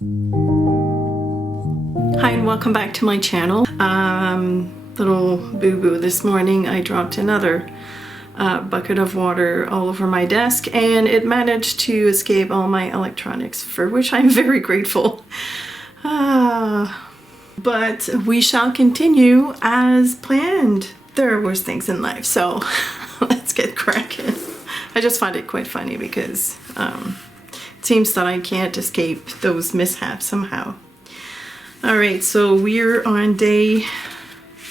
Hi and welcome back to my channel. Little boo-boo this morning. I dropped another bucket of water all over my desk and it managed to escape all my electronics, for which I'm very grateful. But we shall continue as planned. There are worse things in life, so let's get cracking. I just find it quite funny because it seems that I can't escape those mishaps somehow. All right, so we're on day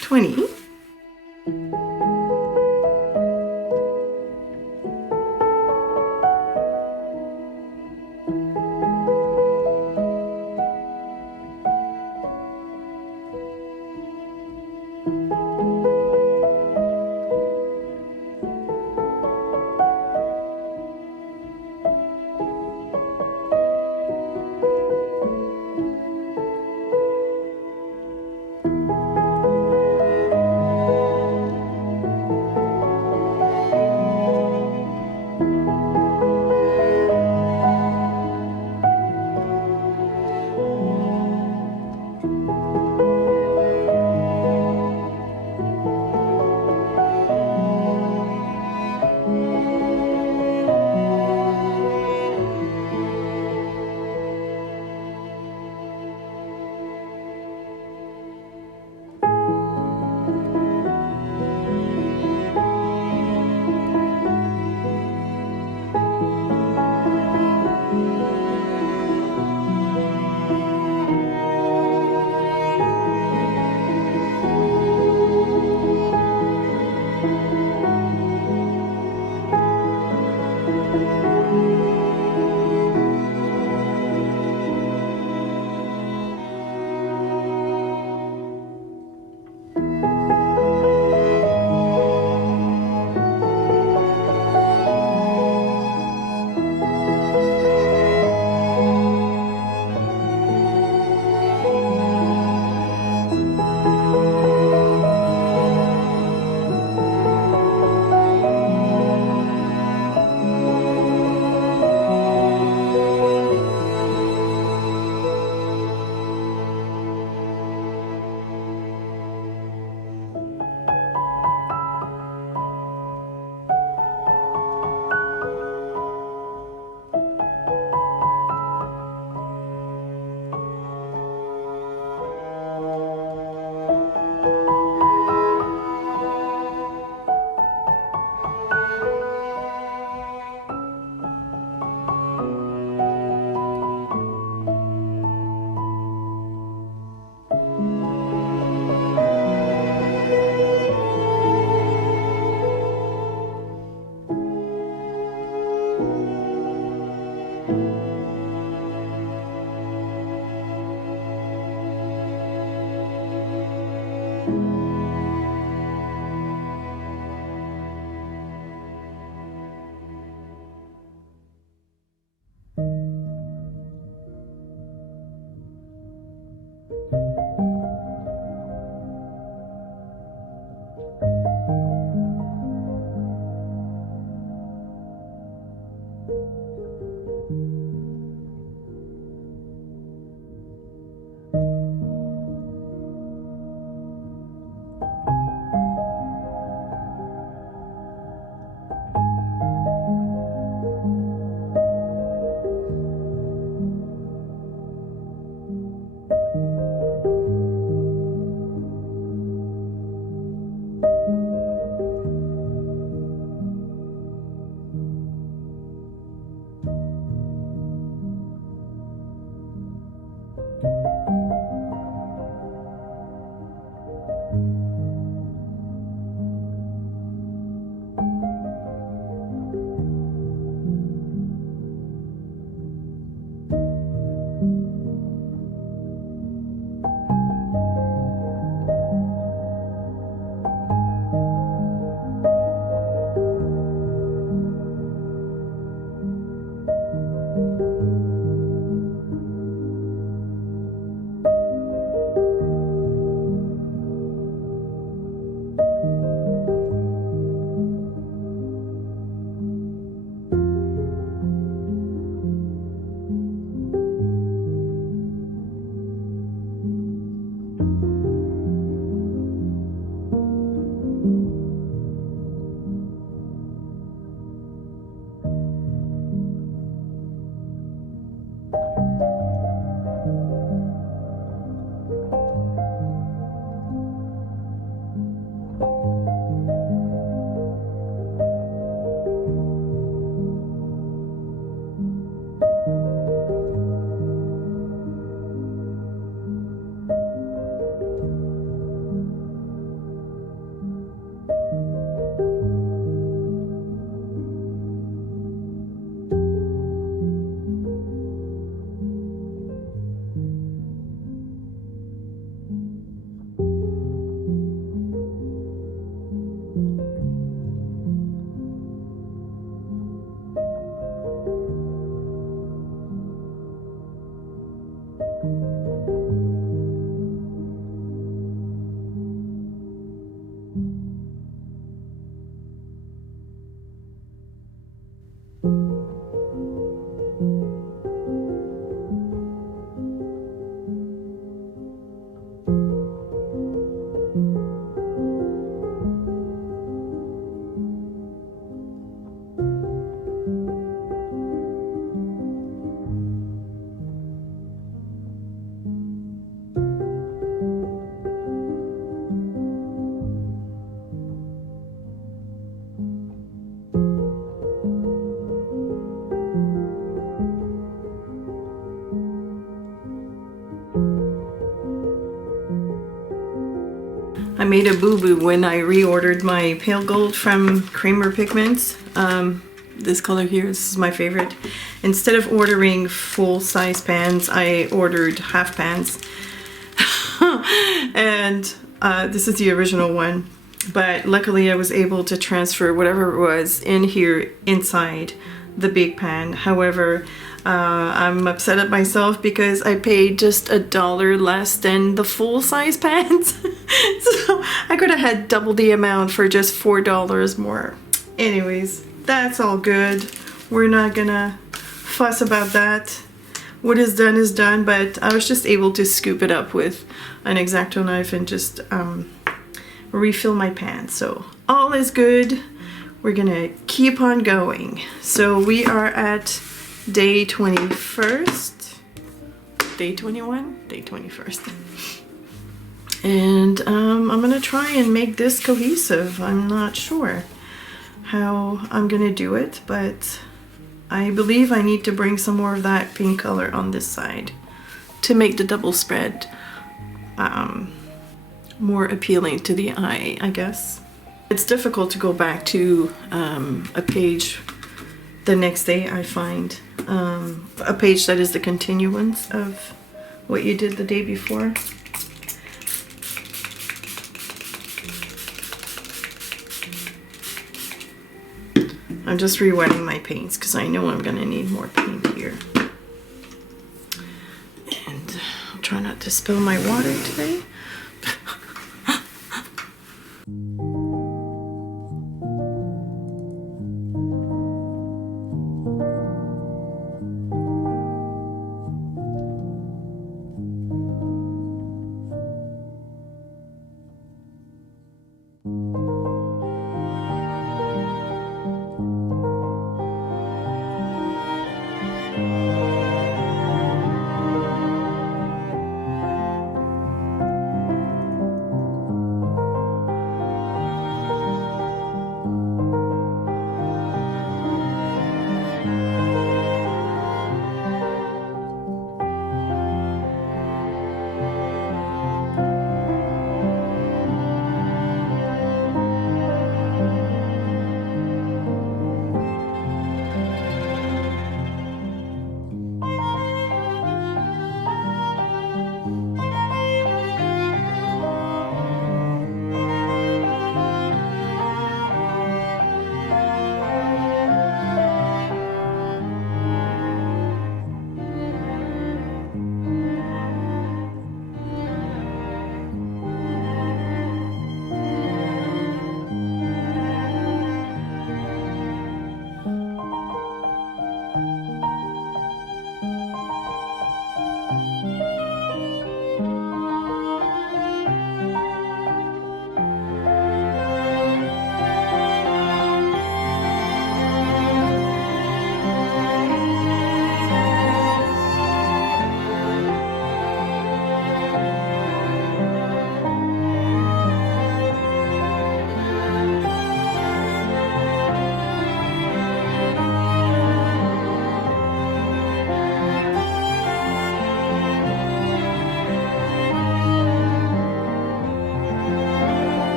20. I made a boo-boo when I reordered my pale gold from Kramer Pigments. This color here, this is my favorite. Instead of ordering full-size pans, I ordered half pans. And this is the original one. But luckily I was able to transfer whatever it was in here inside the big pan. However, I'm upset at myself because I paid just $1 less than the full-size pans. So I could have had double the amount for just $4 more. Anyways, that's all good. We're not gonna fuss about that. What is done, but I was just able to scoop it up with an X-Acto knife and just refill my pan. So all is good. We're gonna keep on going. So we are at day 21st, day 21, day 21st. And I'm gonna try and make this cohesive. I'm not sure how I'm gonna do it, but I believe I need to bring some more of that pink color on this side to make the double spread more appealing to the eye, I guess. It's difficult to go back to a page the next day, I find. A page that is the continuance of what you did the day before. I'm just rewetting my paints because I know I'm gonna need more paint here. And I'll try not to spill my water today.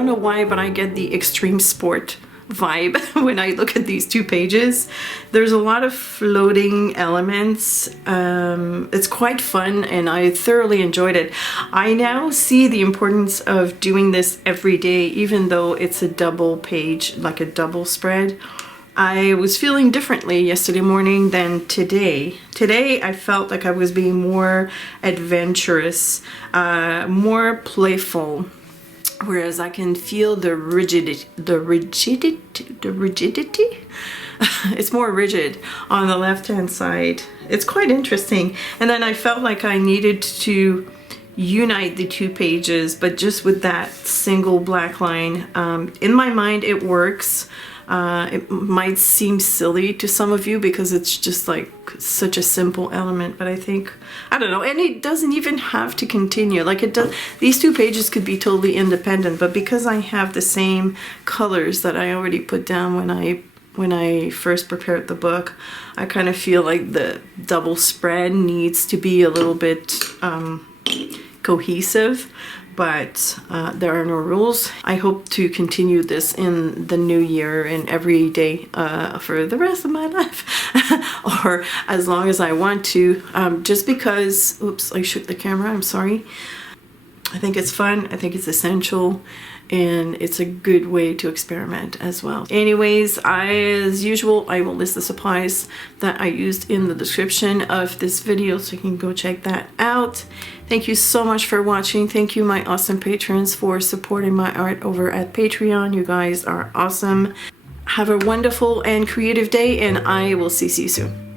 don't know why, but I get the extreme sport vibe when I look at these two pages. There's a lot of floating elements. It's quite fun and I thoroughly enjoyed it. I now see the importance of doing this every day, even though it's a double page, like a double spread. I was feeling differently yesterday morning than today. Today I felt like I was being more adventurous, more playful. Whereas I can feel the rigidity. It's more rigid on the left-hand side. It's quite interesting. And then I felt like I needed to unite the two pages, but just with that single black line. In my mind, it works. It might seem silly to some of you because it's just like such a simple element, but I think, I don't know, and it doesn't even have to continue. Like it does, these two pages could be totally independent, but because I have the same colors that I already put down when I first prepared the book, I kind of feel like the double spread needs to be a little bit cohesive. But there are no rules. I hope to continue this in the new year and every day for the rest of my life, or as long as I want to, just because, oops, I shook the camera, I'm sorry. I think it's fun, I think it's essential, and it's a good way to experiment as well. Anyways, as usual, I will list the supplies that I used in the description of this video, so you can go check that out. Thank you so much for watching. Thank you, my awesome patrons, for supporting my art over at Patreon. You guys are awesome. Have a wonderful and creative day, and I will see you soon.